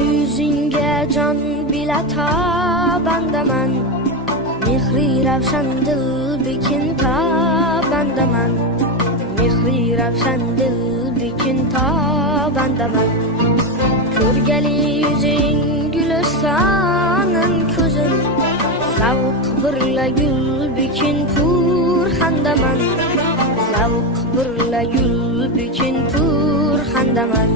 yüzünge can bilata bandaman, mehri ravshan dil bikin ta bandaman, mehri ravshan dil bikin ta bandaman. Ko'rgali yuzing gülistanin ko'zim, zavq birla gul bikin pur handaman, zavq birla gul bikin pur handaman.